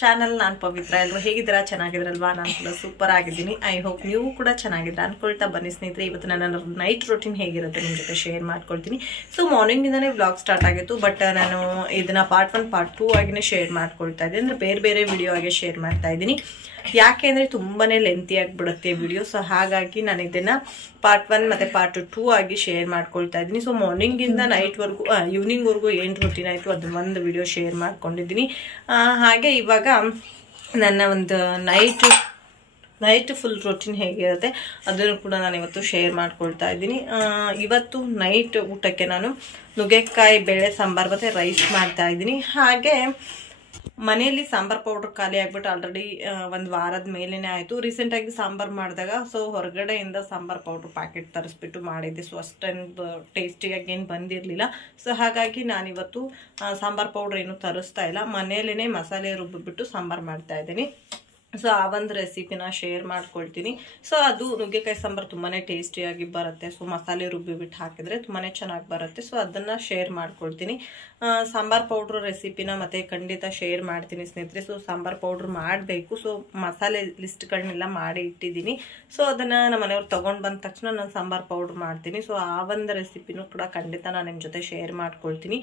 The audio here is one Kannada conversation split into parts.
ಚಾನಲ್. ನಾನು ಪವಿತ್ರ. ಎಲ್ಲರೂ ಹೇಗಿದ್ದೀರಾ? ಚೆನ್ನಾಗಿದ್ರಲ್ವಾ? ನಾನು ಕೂಡ ಸೂಪರ್ ಆಗಿದ್ದೀನಿ. ಐ ಹೋಪ್ ನೀವು ಕೂಡ ಚೆನ್ನಾಗಿದ್ದೀರಾ ಅನ್ಕೊಳ್ತಾ ಬನ್ನಿ ಸ್ನೇಹಿತರೆ. ಇವತ್ತು ನನ್ನ ನೈಟ್ ರೂಟೀನ್ ಹೇಗಿರುತ್ತೆ ನಿಮ್ಮ ಜೊತೆ ಶೇರ್ ಮಾಡ್ಕೊಳ್ತೀನಿ. ಸೊ ಮಾರ್ನಿಂಗಿಂದನೇ ವ್ಲಾಗ್ ಸ್ಟಾರ್ಟ್ ಆಗಿತ್ತು, ಬಟ್ ನಾನು ಇದನ್ನ ಪಾರ್ಟ್ 1 ಪಾರ್ಟ್ 2 ಆಗಿನೇ ಶೇರ್ ಮಾಡ್ಕೊಳ್ತಾ ಇದ್ದೀನಿ. ಅಂದರೆ ಬೇರೆ ಬೇರೆ ವಿಡಿಯೋ ಆಗಿ ಶೇರ್ ಮಾಡ್ತಾ ಇದ್ದೀನಿ. ಯಾಕೆ ಅಂದರೆ ತುಂಬಾ ಲೆಂತಿ ಆಗಿಬಿಡುತ್ತೆ ವಿಡಿಯೋ. ಸೊ ಹಾಗಾಗಿ ನಾನು ಇದನ್ನು ಪಾರ್ಟ್ 1 ಮತ್ತು ಪಾರ್ಟ್ 2 ಆಗಿ ಶೇರ್ ಮಾಡ್ಕೊಳ್ತಾ ಇದ್ದೀನಿ. ಸೊ ಮಾರ್ನಿಂಗಿಂದ ನೈಟ್ವರೆಗೂ ಈವ್ನಿಂಗ್ವರೆಗೂ ಏನು ರೂಟೀನ್ ಆಯಿತು ಅದನ್ನ ಒಂದು ವಿಡಿಯೋ ಶೇರ್ ಮಾಡ್ಕೊಂಡಿದ್ದೀನಿ. ಹಾಗೆ ಇವಾಗ ನನ್ನ ಒಂದು ನೈಟ್ ಫುಲ್ ರೂಟೀನ್ ಹೇಗಿರುತ್ತೆ ಅದನ್ನು ಕೂಡ ನಾನು ಇವತ್ತು ಶೇರ್ ಮಾಡ್ಕೊಳ್ತಾ ಇದ್ದೀನಿ. ಇವತ್ತು ನೈಟ್ ಊಟಕ್ಕೆ ನಾನು ನುಗ್ಗೆಕಾಯಿ ಬೇಳೆ ಸಾಂಬಾರು ಮತ್ತು ರೈಸ್ ಮಾಡ್ತಾ ಇದ್ದೀನಿ. ಹಾಗೆ ಮನೆಯಲ್ಲಿ ಸಾಂಬಾರ್ ಪೌಡ್ರ್ ಖಾಲಿ ಆಗ್ಬಿಟ್ಟು ಆಲ್ರೆಡಿ ಒಂದು ವಾರದ ಮೇಲೇ ಆಯಿತು. ರೀಸೆಂಟಾಗಿ ಸಾಂಬಾರು ಮಾಡಿದಾಗ ಸೊ ಹೊರಗಡೆಯಿಂದ ಸಾಂಬಾರ್ ಪೌಡ್ರ್ ಪ್ಯಾಕೆಟ್ ತರಿಸ್ಬಿಟ್ಟು ಮಾಡಿದ್ದೆ. ಸೊ ಅಷ್ಟೊಂದು ಟೇಸ್ಟಿಯಾಗಿ ಏನು ಬಂದಿರಲಿಲ್ಲ. ಸೊ ಹಾಗಾಗಿ ನಾನಿವತ್ತು ಸಾಂಬಾರ್ ಪೌಡ್ರ್ ಏನು ತರಿಸ್ತಾ ಇಲ್ಲ, ಮನೆಯಲ್ಲೇ ಮಸಾಲೆ ರುಬ್ಬಿಬಿಟ್ಟು ಸಾಂಬಾರು ಮಾಡ್ತಾ ಇದ್ದೀನಿ. ಸೊ ಆ ಒಂದು ರೆಸಿಪಿನ ಶೇರ್ ಮಾಡ್ಕೊಳ್ತೀನಿ. ಸೊ ಅದು ನುಗ್ಗೆಕಾಯಿ ಸಾಂಬಾರು ತುಂಬಾ ಟೇಸ್ಟಿಯಾಗಿ ಬರುತ್ತೆ. ಸೊ ಮಸಾಲೆ ರುಬ್ಬಿಬಿಟ್ಟು ಹಾಕಿದ್ರೆ ತುಂಬಾ ಚೆನ್ನಾಗಿ ಬರುತ್ತೆ. ಸೊ ಅದನ್ನು ಶೇರ್ ಮಾಡ್ಕೊಳ್ತೀನಿ. ಸಾಂಬಾರ್ ಪೌಡ್ರ್ ರೆಸಿಪಿನ ಮತ್ತೆ ಖಂಡಿತ ಶೇರ್ ಮಾಡ್ತೀನಿ ಸ್ನೇಹಿತರೆ. ಸೊ ಸಾಂಬಾರ್ ಪೌಡ್ರ್ ಮಾಡಬೇಕು. ಸೊ ಮಸಾಲೆ ಲಿಸ್ಟ್ಗಳನ್ನೆಲ್ಲ ಮಾಡಿ ಇಟ್ಟಿದ್ದೀನಿ. ಸೊ ಅದನ್ನು ನಮ್ಮ ಮನೆಯವ್ರು ತೊಗೊಂಡು ಬಂದ ತಕ್ಷಣ ನಾನು ಸಾಂಬಾರ್ ಪೌಡ್ರ್ ಮಾಡ್ತೀನಿ. ಸೊ ಆ ಒಂದು ರೆಸಿಪಿನೂ ಕೂಡ ಖಂಡಿತ ನಾನು ನಿಮ್ಮ ಜೊತೆ ಶೇರ್ ಮಾಡ್ಕೊಳ್ತೀನಿ.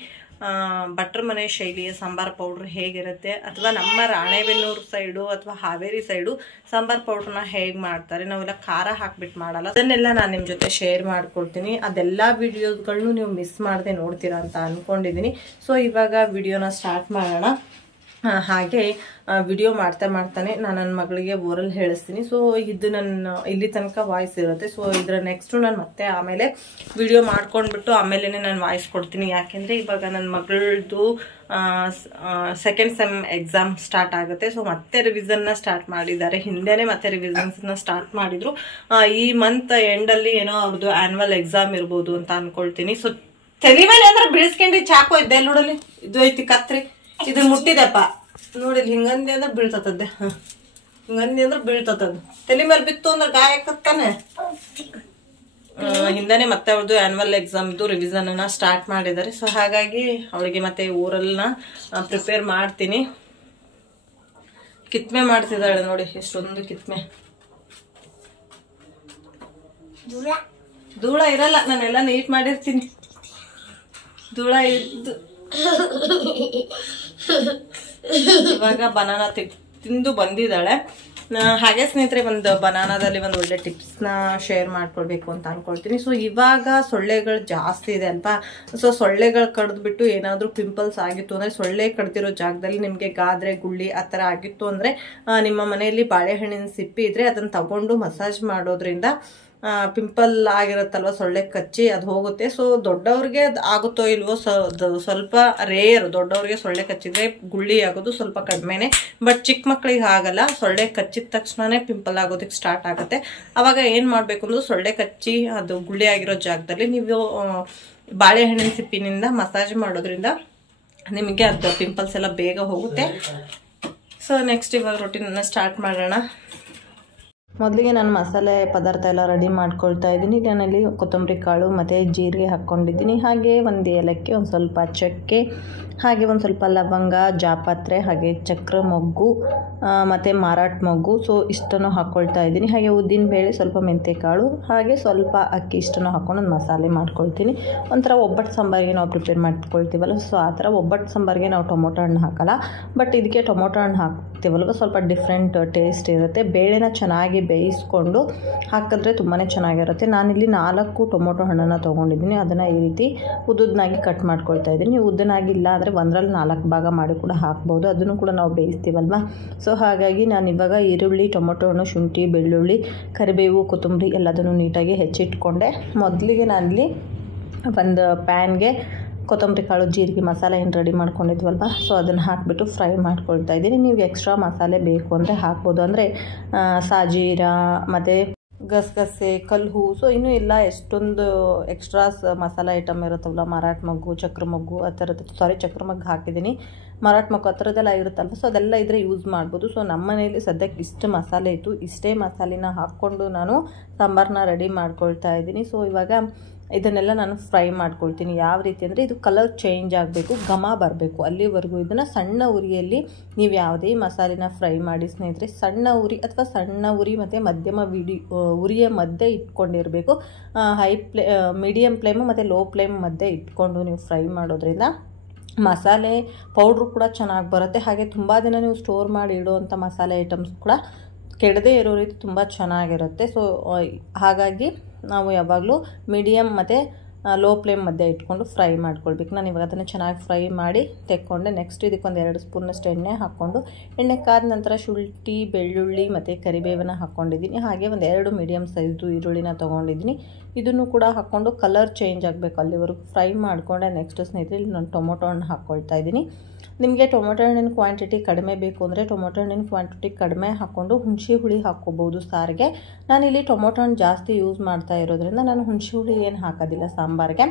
ಭಟ್ರ ಮನೆ ಶೈಲಿಯ ಸಾಂಬಾರ್ ಪೌಡ್ರ್ ಹೇಗಿರುತ್ತೆ, ಅಥವಾ ನಮ್ಮ ರಾಣೆಬೆನ್ನೂರು ಸೈಡು ಅಥವಾ ಹಾವೇರಿ ಸೈಡು ಸಾಂಬಾರ್ ಪೌಡ್ರನ್ನ ಹೇಗೆ ಮಾಡ್ತಾರೆ, ನಾವೆಲ್ಲ ಖಾರ ಹಾಕ್ಬಿಟ್ಟು ಮಾಡಲ್ಲ, ಅದನ್ನೆಲ್ಲ ನಾನು ನಿಮ್ಮ ಜೊತೆ ಶೇರ್ ಮಾಡ್ಕೊಳ್ತೀನಿ. ಅದೆಲ್ಲ ವಿಡಿಯೋಸ್ಗಳನ್ನು ನೀವು ಮಿಸ್ ಮಾಡದೆ ನೋಡ್ತೀರಾ ಅಂತ ಅಂದ್ಕೊಂಡಿದ್ದೀನಿ. ಸೊ ಇವಾಗ ವಿಡಿಯೋನ ಸ್ಟಾರ್ಟ್ ಮಾಡೋಣ. ಹಾಗೆ ವಿಡಿಯೋ ಮಾಡ್ತಾನೆ ನಾನು ನನ್ನ ಮಗಳಿಗೆ ಓರಲ್ ಹೇಳಿಸ್ತೀನಿ. ಸೊ ಇದು ನನ್ನ ಇಲ್ಲಿ ತನಕ ವಾಯ್ಸ್ ಇರುತ್ತೆ. ಸೊ ಇದರ ನೆಕ್ಸ್ಟು ನಾನು ಮತ್ತೆ ಆಮೇಲೆ ವಿಡಿಯೋ ಮಾಡ್ಕೊಂಡ್ಬಿಟ್ಟು ಆಮೇಲೆ ನಾನು ವಾಯ್ಸ್ ಕೊಡ್ತೀನಿ. ಯಾಕೆಂದರೆ ಇವಾಗ ನನ್ನ ಮಗಳದ್ದು ಸೆಕೆಂಡ್ ಸೆಮ್ ಎಕ್ಸಾಮ್ ಸ್ಟಾರ್ಟ್ ಆಗುತ್ತೆ. ಸೊ ಮತ್ತೆ ರಿವಿಸನ್ನ ಸ್ಟಾರ್ಟ್ ಮಾಡಿದ್ದಾರೆ. ಹಿಂದೆನೇ ಮತ್ತೆ ರಿವಿಸನ್ಸ್ನ ಸ್ಟಾರ್ಟ್ ಮಾಡಿದ್ರು. ಈ ಮಂತ್ ಎಂಡಲ್ಲಿ ಏನೋ ಅವ್ರದ್ದು ಆ್ಯನ್ಯುವಲ್ ಎಕ್ಸಾಮ್ ಇರ್ಬೋದು ಅಂತ ಅನ್ಕೊಳ್ತೀನಿ. ಸೊ ತಲೆ ಮೇಲೆ ಅಂದ್ರೆ ಬೀಳ್ಸ್ಕೊಂಡ್ರಿ ಚಾಕು ಇದ್ದೆ ನೋಡಲಿ, ಇದು ಐತಿ ಕತ್ರಿ, ಇದು ಮುಟ್ಟಿದೆಪ್ಪ ನೋಡಿ, ಹಿಂಗಂದಿ ಅಂದ್ರೆ ಬೀಳ್ತತದ್ದೆ, ಹಿಂಗಂದಿ ಅಂದ್ರೆ ಬೀಳ್ತತದ್. ತಲೆ ಮೇಲೆ ಬಿತ್ತು ಅಂದ್ರೆ ಗಾಯ ಕತ್ತಾನೆ. ಹಿಂದೆನೆ ಮತ್ತೆ ಅವ್ರದ್ದು ಆ್ಯನ್ಯುವಲ್ ಎಕ್ಸಾಮ್ದು ರಿವಿಸನ್ ಅನ್ನ ಸ್ಟಾರ್ಟ್ ಮಾಡಿದ್ದಾರೆ. ಸೊ ಹಾಗಾಗಿ ಅವಳಿಗೆ ಮತ್ತೆ ಊರಲ್ನ ಪ್ರಿಪೇರ್ ಮಾಡ್ತೀನಿ. ಕಿತ್ಮೆ ಮಾಡ್ತಿದ್ದಾಳೆ ನೋಡಿ, ಎಷ್ಟೊಂದು ಕಿತ್ಮೆ. ಧೂಳ ಇರಲ್ಲ, ನಾನೆಲ್ಲ ನೀಟ್ ಮಾಡಿರ್ತೀನಿ. ಧೂಳ ಇದ್ದು ಇವಾಗ ಬನಾನಾ ತಿಂದು ಬಂದಿದ್ದಾಳೆ. ಹಾಗೆ ಸ್ನೇಹಿತರೆ, ಒಂದು ಬನಾನಾದಲ್ಲಿ ಒಂದು ಒಳ್ಳೆ ಟಿಪ್ಸ್ನ ಶೇರ್ ಮಾಡ್ಕೊಳ್ಬೇಕು ಅಂತ ಅನ್ಕೊಳ್ತೀನಿ. ಸೊ ಇವಾಗ ಸೊಳ್ಳೆಗಳು ಜಾಸ್ತಿ ಇದೆ ಅಲ್ವಾ. ಸೊ ಸೊಳ್ಳೆಗಳು ಕಡ್ದ್ಬಿಟ್ಟು ಏನಾದರೂ ಪಿಂಪಲ್ಸ್ ಆಗಿತ್ತು ಅಂದರೆ, ಸೊಳ್ಳೆ ಕಡ್ದಿರೋ ಜಾಗದಲ್ಲಿ ನಿಮಗೆ ಗಾದ್ರೆ ಗುಳ್ಳಿ ಆ ಥರ ಆಗಿತ್ತು ಅಂದರೆ, ನಿಮ್ಮ ಮನೆಯಲ್ಲಿ ಬಾಳೆಹಣ್ಣಿನ ಸಿಪ್ಪಿ ಇದ್ರೆ ಅದನ್ನು ತಗೊಂಡು ಮಸಾಜ್ ಮಾಡೋದ್ರಿಂದ ಪಿಂಪಲ್ ಆಗಿರುತ್ತಲ್ವ, ಸೊಳ್ಳೆ ಕಚ್ಚಿ ಅದು ಹೋಗುತ್ತೆ. ಸೊ ದೊಡ್ಡವ್ರಿಗೆ ಆಗುತ್ತೋ ಇಲ್ವೋ ಸ್ವಲ್ಪ ರೇರ್, ದೊಡ್ಡವ್ರಿಗೆ ಸೊಳ್ಳೆ ಕಚ್ಚಿದ್ರೆ ಗುಳ್ಳಿ ಆಗೋದು ಸ್ವಲ್ಪ ಕಡಿಮೆನೆ. ಬಟ್ ಚಿಕ್ಕ ಮಕ್ಕಳಿಗೆ ಆಗಲ್ಲ, ಸೊಳ್ಳೆ ಕಚ್ಚಿದ ತಕ್ಷಣನೇ ಪಿಂಪಲ್ ಆಗೋದಕ್ಕೆ ಸ್ಟಾರ್ಟ್ ಆಗುತ್ತೆ. ಅವಾಗ ಏನು ಮಾಡಬೇಕು ಅಂದ್ರೆ, ಸೊಳ್ಳೆ ಕಚ್ಚಿ ಅದು ಗುಳ್ಳಿ ಆಗಿರೋ ಜಾಗದಲ್ಲಿ ನೀವು ಬಾಳೆಹಣ್ಣಿನ ಸಿಪ್ಪಿನಿಂದ ಮಸಾಜ್ ಮಾಡೋದ್ರಿಂದ ನಿಮಗೆ ಅದು ಪಿಂಪಲ್ಸ್ ಎಲ್ಲ ಬೇಗ ಹೋಗುತ್ತೆ. ಸೊ ನೆಕ್ಸ್ಟ್ ಇವಾಗ ರೊಟೀನನ್ನು ಸ್ಟಾರ್ಟ್ ಮಾಡೋಣ. ಮೊದಲಿಗೆ ನಾನು ಮಸಾಲೆ ಪದಾರ್ಥ ಎಲ್ಲ ರೆಡಿ ಮಾಡ್ಕೊಳ್ತಾ ಇದ್ದೀನಿ. ನಾನಲ್ಲಿ ಕೊತ್ತಂಬರಿ ಕಾಳು ಮತ್ತು ಜೀರಿಗೆ ಹಾಕ್ಕೊಂಡಿದ್ದೀನಿ. ಹಾಗೆ ಒಂದು ಏಲಕ್ಕಿ, ಒಂದು ಸ್ವಲ್ಪ ಚಕ್ಕೆ, ಹಾಗೆ ಒಂದು ಸ್ವಲ್ಪ ಲವಂಗ, ಜಾಪತ್ರೆ, ಹಾಗೆ ಚಕ್ರ ಮೊಗ್ಗು ಮತ್ತು ಮಾರಾಟ ಮೊಗ್ಗು. ಸೊ ಇಷ್ಟನ್ನು ಹಾಕ್ಕೊಳ್ತಾ ಇದ್ದೀನಿ. ಹಾಗೆ ಉದ್ದಿನ ಬೇಳೆ, ಸ್ವಲ್ಪ ಮೆಂತ್ಯಕಾಳು, ಹಾಗೆ ಸ್ವಲ್ಪ ಅಕ್ಕಿ, ಇಷ್ಟನ್ನು ಹಾಕ್ಕೊಂಡು ಒಂದು ಮಸಾಲೆ ಮಾಡ್ಕೊಳ್ತೀನಿ. ಒಂಥರ ಒಬ್ಬಟ್ಟು ಸಾಂಬಾರಿಗೆ ನಾವು ಪ್ರಿಪೇರ್ ಮಾಡ್ಕೊಳ್ತೀವಲ್ಲ, ಸೊ ಆ ಥರ ಒಬ್ಬಟ್ಟು ಸಾಂಬಾರಿಗೆ ನಾವು ಟೊಮೊಟೊ ಹಣ್ಣು ಹಾಕಲ್ಲ, ಬಟ್ ಇದಕ್ಕೆ ಟೊಮೊಟೊ ಹಣ್ಣು ಹಾಕ್ತೀವಲ್ವ, ಸ್ವಲ್ಪ ಡಿಫ್ರೆಂಟ್ ಟೇಸ್ಟ್ ಇರುತ್ತೆ. ಬೇಳೆನ ಚೆನ್ನಾಗಿ ಬೇಯಿಸ್ಕೊಂಡು ಹಾಕಿದ್ರೆ ತುಂಬಾ ಚೆನ್ನಾಗಿರುತ್ತೆ. ನಾನಿಲ್ಲಿ 4 ಟೊಮೊಟೊ ಹಣ್ಣನ್ನು ತೊಗೊಂಡಿದ್ದೀನಿ. ಅದನ್ನು ಈ ರೀತಿ ಉದ್ದನಾಗಿ ಕಟ್ ಮಾಡ್ಕೊಳ್ತಾ ಇದ್ದೀನಿ. ಉದ್ದನಾಗಿಲ್ಲ ಅಂದರೆ 1ರಲ್ಲಿ 4 ಭಾಗ ಮಾಡಿ ಕೂಡ ಹಾಕ್ಬೋದು, ಅದನ್ನು ಕೂಡ ನಾವು ಬೇಯಿಸ್ತೀವಲ್ವ. ಸೊ ಹಾಗಾಗಿ ನಾನು ಇವಾಗ ಈರುಳ್ಳಿ, ಟೊಮೊಟೊ ಹಣ್ಣು, ಶುಂಠಿ, ಬೆಳ್ಳುಳ್ಳಿ, ಕರಿಬೇವು, ಕೊತ್ತಂಬರಿ ಎಲ್ಲದನ್ನು ನೀಟಾಗಿ ಹೆಚ್ಚಿಟ್ಕೊಂಡೆ. ಮೊದಲಿಗೆ ನಾನಿಲ್ಲಿ ಒಂದು ಪ್ಯಾನ್ಗೆ ಕೊತ್ತಂಬರಿ ಕಾಳು, ಜೀರಿಗೆ, ಮಸಾಲೆ ಏನು ರೆಡಿ ಮಾಡ್ಕೊಂಡಿದ್ವಲ್ವ, ಸೊ ಅದನ್ನು ಹಾಕಿಬಿಟ್ಟು ಫ್ರೈ ಮಾಡ್ಕೊಳ್ತಾ ಇದ್ದೀನಿ. ನೀವು ಎಕ್ಸ್ಟ್ರಾ ಮಸಾಲೆ ಬೇಕು ಅಂದರೆ ಹಾಕ್ಬೋದು. ಅಂದರೆ ಸಾಜೀರ ಮತ್ತು ಗಸಗಸೆ, ಕಲ್ಲು, ಸೊ ಇನ್ನೂ ಎಲ್ಲ ಎಷ್ಟೊಂದು ಎಕ್ಸ್ಟ್ರಾಸ್ ಮಸಾಲೆ ಐಟಮ್ ಇರುತ್ತವಲ್ಲ, ಮಾರಾಟ ಮೊಗ್ಗು, ಚಕ್ರ ಮೊಗ್ಗು ಆ ಥರದ್ದು, ಚಕ್ರ ಮೊಗ್ಗು ಹಾಕಿದ್ದೀನಿ. ಮರಾಠ ಮೊಗ್ಗು ಆ ಥರದ್ದೆಲ್ಲ ಇರುತ್ತಲ್ವ, ಸೊ ಅದೆಲ್ಲ ಇದ್ದರೆ ಯೂಸ್ ಮಾಡ್ಬೋದು. ಸೊ ನಮ್ಮ ಮನೆಯಲ್ಲಿ ಸದ್ಯಕ್ಕೆ ಇಷ್ಟು ಮಸಾಲೆ ಇತ್ತು, ಇಷ್ಟೇ ಮಸಾಲೆನ ಹಾಕ್ಕೊಂಡು ನಾನು ಸಾಂಬಾರನ್ನ ರೆಡಿ ಮಾಡ್ಕೊಳ್ತಾ ಇದ್ದೀನಿ. ಸೊ ಇವಾಗ ಇದನ್ನೆಲ್ಲ ನಾನು ಫ್ರೈ ಮಾಡ್ಕೊಳ್ತೀನಿ. ಯಾವ ರೀತಿ ಅಂದರೆ ಇದು ಕಲರ್ ಚೇಂಜ್ ಆಗಬೇಕು, ಘಮ ಬರಬೇಕು, ಅಲ್ಲಿವರೆಗೂ ಇದನ್ನು ಸಣ್ಣ ಉರಿಯಲ್ಲಿ ನೀವು ಯಾವುದೇ ಮಸಾಲೆನ ಫ್ರೈ ಮಾಡಿ ಸ್ನೇಹಿತರೆ, ಸಣ್ಣ ಉರಿ ಅಥವಾ ಸಣ್ಣ ಉರಿ ಮತ್ತು ಮಧ್ಯಮ ಉರಿಯ ಮಧ್ಯೆ ಇಟ್ಕೊಂಡಿರಬೇಕು. ಮೀಡಿಯಮ್ ಫ್ಲೇಮು ಮತ್ತು ಲೋ ಫ್ಲೇಮ್ ಮಧ್ಯೆ ಇಟ್ಕೊಂಡು ನೀವು ಫ್ರೈ ಮಾಡೋದ್ರಿಂದ ಮಸಾಲೆ ಪೌಡ್ರು ಕೂಡ ಚೆನ್ನಾಗಿ ಬರುತ್ತೆ. ಹಾಗೆ ತುಂಬ ದಿನ ನೀವು ಸ್ಟೋರ್ ಮಾಡಿ ಇಡೋವಂಥ ಮಸಾಲೆ ಐಟಮ್ಸ್ ಕೂಡ ಕೆಡದೇ ಇರೋ ರೀತಿ ತುಂಬ ಚೆನ್ನಾಗಿರುತ್ತೆ. ಸೊ ಹಾಗಾಗಿ ನಾವು ಯಾವಾಗಲೂ ಮೀಡಿಯಮ್ ಮತ್ತು ಲೋ ಫ್ಲೇಮ್ ಮಧ್ಯೆ ಇಟ್ಕೊಂಡು ಫ್ರೈ ಮಾಡ್ಕೊಳ್ಬೇಕು. ನಾನು ಇವಾಗ ಅದನ್ನು ಚೆನ್ನಾಗಿ ಫ್ರೈ ಮಾಡಿ ತೆಕ್ಕೊಂಡೆ. ನೆಕ್ಸ್ಟ್ ಇದಕ್ಕೊಂದು 2 ಸ್ಪೂನಷ್ಟು ಎಣ್ಣೆ ಹಾಕ್ಕೊಂಡು, ಎಣ್ಣೆ ಕಾದ ನಂತರ ಶುಂಠಿ, ಬೆಳ್ಳುಳ್ಳಿ ಮತ್ತು ಕರಿಬೇವನ್ನು ಹಾಕ್ಕೊಂಡಿದ್ದೀನಿ. ಹಾಗೆ ಒಂದು 2 ಮೀಡಿಯಮ್ ಸೈಜ್ದು ಈರುಳ್ಳಿನ ತೊಗೊಂಡಿದ್ದೀನಿ. ಇದನ್ನು ಕೂಡ ಹಾಕ್ಕೊಂಡು ಕಲರ್ ಚೇಂಜ್ ಆಗಬೇಕು ಅಲ್ಲಿವರೆಗೂ ಫ್ರೈ ಮಾಡಿಕೊಂಡೆ. ನೆಕ್ಸ್ಟ್ ಸ್ನೇಹಿತರೆ ಇಲ್ಲಿ ನಾನು ಟೊಮೊಟೊ ಹಣ್ಣು ಹಾಕ್ಕೊಳ್ತಾ ಇದ್ದೀನಿ. ನಿಮಗೆ ಟೊಮೊಟೊ ಹಣ್ಣಿನ ಕ್ವಾಂಟಿಟಿ ಕಡಿಮೆ ಬೇಕು ಅಂದರೆ ಟೊಮೊಟೊ ಹಣ್ಣಿನ ಕ್ವಾಂಟಿಟಿ ಕಡಿಮೆ ಹಾಕ್ಕೊಂಡು ಹುಣಸೆ ಹುಳಿ ಹಾಕ್ಕೋಬೋದು ಸಾರಿಗೆ. ನಾನಿಲ್ಲಿ ಟೊಮೊಟೊ ಹಣ್ಣು ಜಾಸ್ತಿ ಯೂಸ್ ಮಾಡ್ತಾ ಇರೋದ್ರಿಂದ ನಾನು ಹುಣಸೆ ಹುಳಿ ಏನು ಹಾಕೋದಿಲ್ಲ ಸಾಂಬಾರಿಗೆ.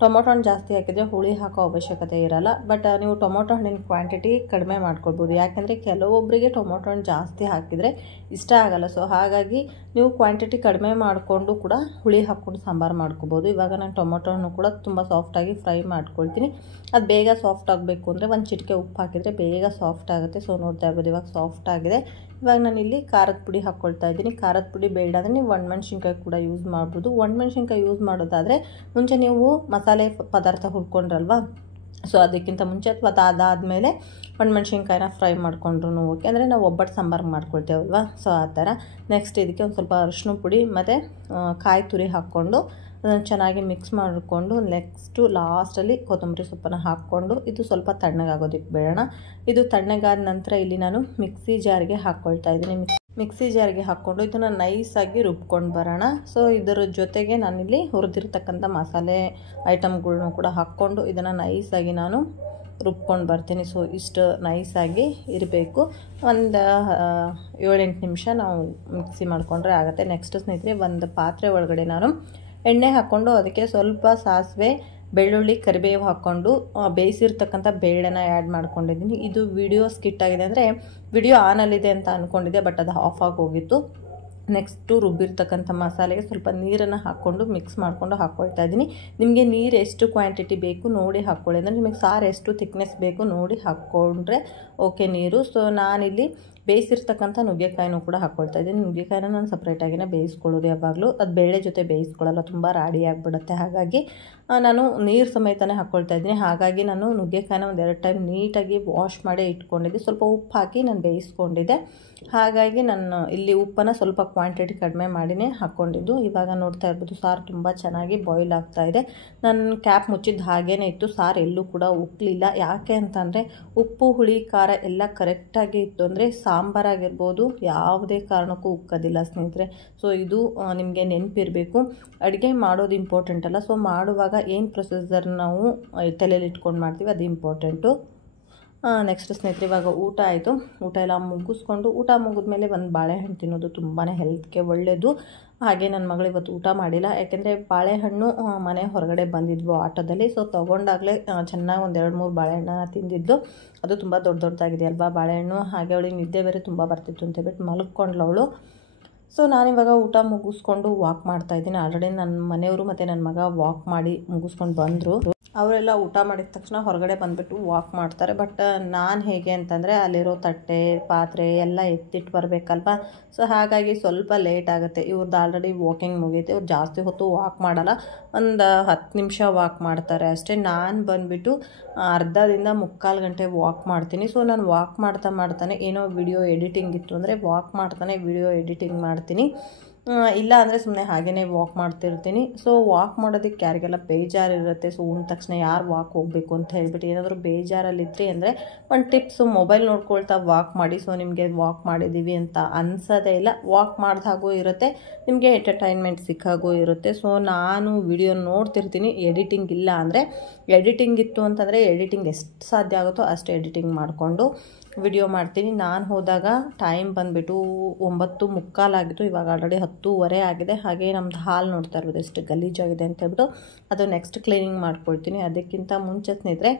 ಟೊಮೊಟೊ ಹಣ್ಣು ಜಾಸ್ತಿ ಹಾಕಿದರೆ ಹುಳಿ ಹಾಕೋ ಅವಶ್ಯಕತೆ ಇರಲ್ಲ. ಬಟ್ ನೀವು ಟೊಮೊಟೊ ಹಣ್ಣಿನ ಕ್ವಾಂಟಿಟಿ ಕಡಿಮೆ ಮಾಡ್ಕೊಳ್ಬೋದು, ಯಾಕೆಂದರೆ ಕೆಲವೊಬ್ಬರಿಗೆ ಟೊಮೊಟೊ ಹಣ್ಣು ಜಾಸ್ತಿ ಹಾಕಿದರೆ ಇಷ್ಟ ಆಗಲ್ಲ. ಸೊ ಹಾಗಾಗಿ ನೀವು ಕ್ವಾಂಟಿಟಿ ಕಡಿಮೆ ಮಾಡಿಕೊಂಡು ಕೂಡ ಹುಳಿ ಹಾಕ್ಕೊಂಡು ಸಾಂಬಾರು ಮಾಡ್ಕೋಬೋದು. ಇವಾಗ ನಾನು ಟೊಮೊಟೊ ಹಣ್ಣು ಕೂಡ ತುಂಬ ಸಾಫ್ಟಾಗಿ ಫ್ರೈ ಮಾಡ್ಕೊಳ್ತೀನಿ. ಅದು ಬೇಗ ಸಾಫ್ಟ್ ಆಗಬೇಕು ಅಂದರೆ ಒಂದು ಚಿಟಿಕೆ ಉಪ್ಪು ಹಾಕಿದರೆ ಬೇಗ ಸಾಫ್ಟ್ ಆಗುತ್ತೆ. ಸೊ ನೋಡ್ತಾ ಇರ್ಬೋದು ಇವಾಗ ಸಾಫ್ಟ್ ಆಗಿದೆ. ಇವಾಗ ನಾನಿಲ್ಲಿ ಖಾರದ ಪುಡಿ ಹಾಕ್ಕೊಳ್ತಾ ಇದ್ದೀನಿ. ಖಾರದ ಪುಡಿ ಬೇಡ ಅಂದರೆ ನೀವು ಒಣಮೆಣ್ಸಿನ್ಕಾಯಿ ಕೂಡ ಯೂಸ್ ಮಾಡ್ಬೋದು. ಒಣಮೆಣ್ಸಿನ್ಕಾಯಿ ಯೂಸ್ ಮಾಡೋದಾದರೆ ಮುಂಚೆ ನೀವು ಮಸಾಲೆ ಪದಾರ್ಥ ಹುರ್ಕೊಂಡ್ರಲ್ವಾ, ಸೊ ಅದಕ್ಕಿಂತ ಮುಂಚೆ ಅಥವಾ ಅದಾದಮೇಲೆ ಒಣಮೆಣ್ಸಿನ್ಕಾಯಿನ ಫ್ರೈ ಮಾಡ್ಕೊಂಡ್ರು ಓಕೆ. ಅಂದರೆ ನಾವು ಒಬ್ಬಟ್ಟು ಸಾಂಬಾರು ಮಾಡ್ಕೊಳ್ತೇವಲ್ವ, ಸೊ ಆ ಥರ. ನೆಕ್ಸ್ಟ್ ಇದಕ್ಕೆ ಒಂದು ಸ್ವಲ್ಪ ಅರಿಶಿನ ಪುಡಿ ಮತ್ತು ಕಾಯಿ ತುರಿ ಹಾಕ್ಕೊಂಡು ಅದನ್ನು ಚೆನ್ನಾಗಿ ಮಿಕ್ಸ್ ಮಾಡಿಕೊಂಡು ನೆಕ್ಸ್ಟು ಲಾಸ್ಟಲ್ಲಿ ಕೊತ್ತಂಬರಿ ಸೊಪ್ಪನ್ನು ಹಾಕ್ಕೊಂಡು ಇದು ಸ್ವಲ್ಪ ತಣ್ಣಗಾಗೋದಕ್ಕೆ ಬೇಡ. ಇದು ತಣ್ಣಗಾದ ನಂತರ ಇಲ್ಲಿ ನಾನು ಮಿಕ್ಸಿ ಜಾರ್ಗೆ ಹಾಕ್ಕೊಳ್ತಾ ಇದ್ದೀನಿ. ಮಿಕ್ಸಿ ಜಾರ್ಗೆ ಹಾಕ್ಕೊಂಡು ಇದನ್ನು ನೈಸಾಗಿ ರುಬ್ಕೊಂಡು ಬರೋಣ. ಸೊ ಇದರ ಜೊತೆಗೆ ನಾನಿಲ್ಲಿ ಹುರಿದಿರ್ತಕ್ಕಂಥ ಮಸಾಲೆ ಐಟಮ್ಗಳ್ನೂ ಕೂಡ ಹಾಕ್ಕೊಂಡು ಇದನ್ನು ನೈಸಾಗಿ ನಾನು ರುಬ್ಕೊಂಡು ಬರ್ತೀನಿ. ಸೊ ಇಷ್ಟು ನೈಸಾಗಿ ಇರಬೇಕು. ಒಂದು 7-8 ನಿಮಿಷ ನಾವು ಮಿಕ್ಸಿ ಮಾಡಿಕೊಂಡ್ರೆ ಆಗುತ್ತೆ. ನೆಕ್ಸ್ಟ್ ಸ್ನೇಹಿತರೆ ಒಂದು ಪಾತ್ರೆ ಒಳಗಡೆ ನಾನು ಎಣ್ಣೆ ಹಾಕ್ಕೊಂಡು ಅದಕ್ಕೆ ಸ್ವಲ್ಪ ಸಾಸಿವೆ, ಬೆಳ್ಳುಳ್ಳಿ, ಕರಿಬೇವು ಹಾಕ್ಕೊಂಡು ಬೇಯಿಸಿರ್ತಕ್ಕಂಥ ಬೇಳೆನ ಆ್ಯಡ್ ಮಾಡ್ಕೊಂಡಿದ್ದೀನಿ. ಇದು ವಿಡಿಯೋ ಸ್ಕಿಟ್ ಆಗಿದೆ ಅಂದರೆ ವಿಡಿಯೋ ಆನಲ್ಲಿದೆ ಅಂತ ಅಂದ್ಕೊಂಡಿದ್ದೆ, ಬಟ್ ಅದು ಆಫ್ ಆಗಿ ಹೋಗಿತ್ತು. ನೆಕ್ಸ್ಟು ರುಬ್ಬಿರ್ತಕ್ಕಂಥ ಮಸಾಲೆಗೆ ಸ್ವಲ್ಪ ನೀರನ್ನು ಹಾಕ್ಕೊಂಡು ಮಿಕ್ಸ್ ಮಾಡಿಕೊಂಡು ಹಾಕ್ಕೊಳ್ತಾ ಇದ್ದೀನಿ. ನಿಮಗೆ ನೀರು ಎಷ್ಟು ಕ್ವಾಂಟಿಟಿ ಬೇಕು ನೋಡಿ ಹಾಕ್ಕೊಳ್ಳಿ, ಅಂದರೆ ನಿಮಗೆ ಸಾರು ಎಷ್ಟು ಥಿಕ್ನೆಸ್ ಬೇಕು ನೋಡಿ ಹಾಕ್ಕೊಂಡ್ರೆ ಓಕೆ ನೀರು. ಸೊ ನಾನಿಲ್ಲಿ ಬೇಯಿಸಿರ್ತಕ್ಕಂಥ ನುಗ್ಗೆಕಾಯಿನೂ ಕೂಡ ಹಾಕ್ಕೊಳ್ತಾ ಇದ್ದೀನಿ. ನುಗ್ಗೆಕಾಯಿನ ನಾನು ಸಪ್ರೇಟಾಗಿನೇ ಬೇಯಿಸ್ಕೊಳ್ಳೋದು ಯಾವಾಗಲೂ, ಅದು ಬೇಳೆ ಜೊತೆ ಬೇಯಿಸ್ಕೊಳ್ಳಲ್ಲ, ತುಂಬ ರಾಡಿ ಆಗಿಬಿಡುತ್ತೆ. ಹಾಗಾಗಿ ನಾನು ನೀರು ಸಮೇತನೇ ಹಾಕ್ಕೊಳ್ತಾ ಇದ್ದೀನಿ. ಹಾಗಾಗಿ ನಾನು ನುಗ್ಗೆಕಾಯಿನ ಒಂದು 2 ಟೈಮ್ ನೀಟಾಗಿ ವಾಶ್ ಮಾಡಿ ಇಟ್ಕೊಂಡಿದ್ದೆ. ಸ್ವಲ್ಪ ಉಪ್ಪು ಹಾಕಿ ನಾನು ಬೇಯಿಸ್ಕೊಂಡಿದ್ದೆ. ಹಾಗಾಗಿ ನಾನು ಇಲ್ಲಿ ಉಪ್ಪನ್ನು ಸ್ವಲ್ಪ ಕ್ವಾಂಟಿಟಿ ಕಡಿಮೆ ಮಾಡಿನೇ ಹಾಕ್ಕೊಂಡಿದ್ದು. ಇವಾಗ ನೋಡ್ತಾ ಇರ್ಬೋದು ಸಾರು ತುಂಬ ಚೆನ್ನಾಗಿ ಬಾಯ್ಲ್ ಆಗ್ತಾಯಿದೆ. ನಾನು ಕ್ಯಾಪ್ ಮುಚ್ಚಿದ್ದು ಹಾಗೇ ಇತ್ತು, ಸಾರು ಎಲ್ಲೂ ಕೂಡ ಉಕ್ಕಲಿಲ್ಲ. ಯಾಕೆ ಅಂತಂದರೆ ಉಪ್ಪು, ಹುಳಿ, ಖಾರ ಎಲ್ಲ ಕರೆಕ್ಟಾಗಿ ಇತ್ತು ಅಂದರೆ ಸಾಂಬಾರಾಗಿರ್ಬೋದು ಯಾವುದೇ ಕಾರಣಕ್ಕೂ ಉಕ್ಕೋದಿಲ್ಲ ಸ್ನೇಹಿತರೆ. ಸೊ ಇದು ನಿಮಗೆ ನೆನಪಿರಬೇಕು. ಅಡುಗೆ ಮಾಡೋದು ಇಂಪಾರ್ಟೆಂಟ್ ಅಲ್ಲ, ಸೊ ಮಾಡುವಾಗ ಏನು ಪ್ರೊಸೀಜರ್ ನಾವು ತಲೆಯಲ್ಲಿ ಇಟ್ಕೊಂಡು ಮಾಡ್ತೀವಿ ಅದು ಇಂಪಾರ್ಟೆಂಟು. ನೆಕ್ಸ್ಟ್ ಸ್ನೇಹಿತರೆ ಇವಾಗ ಊಟ ಆಯಿತು. ಊಟ ಎಲ್ಲ ಮುಗಿಸ್ಕೊಂಡು ಊಟ ಮುಗಿದ್ಮೇಲೆ ಒಂದು ಬಾಳೆಹಣ್ಣು ತಿನ್ನೋದು ತುಂಬಾ ಹೆಲ್ತ್ಗೆ ಒಳ್ಳೆಯದು. ಹಾಗೆ ನನ್ನ ಮಗಳು ಇವತ್ತು ಊಟ ಮಾಡಿಲ್ಲ, ಯಾಕೆಂದರೆ ಬಾಳೆಹಣ್ಣು ಮನೆ ಹೊರಗಡೆ ಬಂದಿದ್ವು ಆಟೋದಲ್ಲಿ. ಸೊ ತೊಗೊಂಡಾಗಲೇ ಚೆನ್ನಾಗಿ ಒಂದು 2-3 ಬಾಳೆಹಣ್ಣು ತಿಂದಿದ್ದು. ಅದು ತುಂಬ ದೊಡ್ಡದಾಗಿದೆ ಅಲ್ವಾ ಬಾಳೆಹಣ್ಣು. ಹಾಗೆ ಅವಳಿಗೆ ನಿದ್ದೆ ಬೇರೆ ತುಂಬ ಬರ್ತಿತ್ತು ಅಂತ ಹೇಳ್ಬಿಟ್ಟು ಮಲ್ಕೊಂಡ್ಳು ಅವಳು. ಸೊ ನಾನಿವಾಗ ಊಟ ಮುಗಿಸ್ಕೊಂಡು ವಾಕ್ ಮಾಡ್ತಾಯಿದ್ದೀನಿ. ಆಲ್ರೆಡಿ ನನ್ನ ಮನೆಯವರು ಮತ್ತು ನನ್ನ ಮಗ ವಾಕ್ ಮಾಡಿ ಮುಗಿಸ್ಕೊಂಡು ಬಂದರು. ಅವರೆಲ್ಲ ಊಟ ಮಾಡಿದ ತಕ್ಷಣ ಹೊರಗಡೆ ಬಂದುಬಿಟ್ಟು ವಾಕ್ ಮಾಡ್ತಾರೆ. ಬಟ್ ನಾನು ಹೇಗೆ ಅಂತಂದರೆ ಅಲ್ಲಿರೋ ತಟ್ಟೆ, ಪಾತ್ರೆ ಎಲ್ಲ ಎತ್ತಿಟ್ಟು ಬರಬೇಕಲ್ವ. ಸೊ ಹಾಗಾಗಿ ಸ್ವಲ್ಪ ಲೇಟ್ ಆಗುತ್ತೆ. ಇವ್ರದ್ದು ಆಲ್ರೆಡಿ ವಾಕಿಂಗ್ ಮುಗೀತೆ. ಇವ್ರು ಜಾಸ್ತಿ ಹೊತ್ತು ವಾಕ್ ಮಾಡಲ್ಲ, ಒಂದು 10 ನಿಮಿಷ ವಾಕ್ ಮಾಡ್ತಾರೆ ಅಷ್ಟೇ. ನಾನು ಬಂದುಬಿಟ್ಟು ಅರ್ಧದಿಂದ 3/4 ಗಂಟೆ ವಾಕ್ ಮಾಡ್ತೀನಿ. ಸೊ ನಾನು ವಾಕ್ ಮಾಡ್ತಾನೆ ಏನೋ ವಿಡಿಯೋ ಎಡಿಟಿಂಗ್ ಇತ್ತು ಅಂದರೆ ವಾಕ್ ಮಾಡ್ತಾನೆ ವಿಡಿಯೋ ಎಡಿಟಿಂಗ್ ಮಾಡ್ತೀನಿ. ಇಲ್ಲ ಅಂದರೆ ಸುಮ್ಮನೆ ಹಾಗೇ ವಾಕ್ ಮಾಡ್ತಿರ್ತೀನಿ. ಸೊ ವಾಕ್ ಮಾಡೋದಕ್ಕೆ ಯಾರಿಗೆಲ್ಲ ಬೇಜಾರಿರುತ್ತೆ, ಸೊ ಉಂಡ ತಕ್ಷಣ ಯಾರು ವಾಕ್ ಹೋಗಬೇಕು ಅಂತ ಹೇಳ್ಬಿಟ್ಟು ಏನಾದರೂ ಬೇಜಾರಲ್ಲಿದ್ರಿ ಅಂದರೆ ಒಂದು ಟಿಪ್ಸು, ಮೊಬೈಲ್ ನೋಡ್ಕೊಳ್ತಾ ವಾಕ್ ಮಾಡಿ. ಸೊ ನಿಮಗೆ ವಾಕ್ ಮಾಡಿದ್ದೀವಿ ಅಂತ ಅನ್ಸೋದೇ ಇಲ್ಲ, ವಾಕ್ ಮಾಡಿದಾಗೂ ಇರುತ್ತೆ, ನಿಮಗೆ ಎಂಟರ್ಟೈನ್ಮೆಂಟ್ ಸಿಕ್ಕಾಗೂ ಇರುತ್ತೆ. ಸೊ ನಾನು ವಿಡಿಯೋ ನೋಡ್ತಿರ್ತೀನಿ. ಎಡಿಟಿಂಗ್ ಇಲ್ಲ ಅಂದರೆ, ಎಡಿಟಿಂಗ್ ಇತ್ತು ಅಂತಂದರೆ ಎಡಿಟಿಂಗ್ ಎಷ್ಟು ಸಾಧ್ಯ ಆಗುತ್ತೋ ಅಷ್ಟು ಎಡಿಟಿಂಗ್ ಮಾಡಿಕೊಂಡು ವಿಡಿಯೋ ಮಾಡ್ತೀನಿ. ನಾನು ಹೋದಾಗ ಟೈಮ್ ಬಂದುಬಿಟ್ಟು 9:45 ಆಗಿತ್ತು. ಇವಾಗ ಆಲ್ರೆಡಿ 10:15 ಆಗಿದೆ. ಹಾಗೆ ನಮ್ಮದು ಹಾಲು ನೋಡ್ತಾ ಇರ್ಬೋದು ಎಷ್ಟು ಗಲೀಜಾಗಿದೆ ಅಂತ ಹೇಳ್ಬಿಟ್ಟು ಅದು ನೆಕ್ಸ್ಟ್ ಕ್ಲೀನಿಂಗ್ ಮಾಡ್ಕೊಳ್ತೀನಿ. ಅದಕ್ಕಿಂತ ಮುಂಚೆ ಸ್ನೇಹಿತರೆ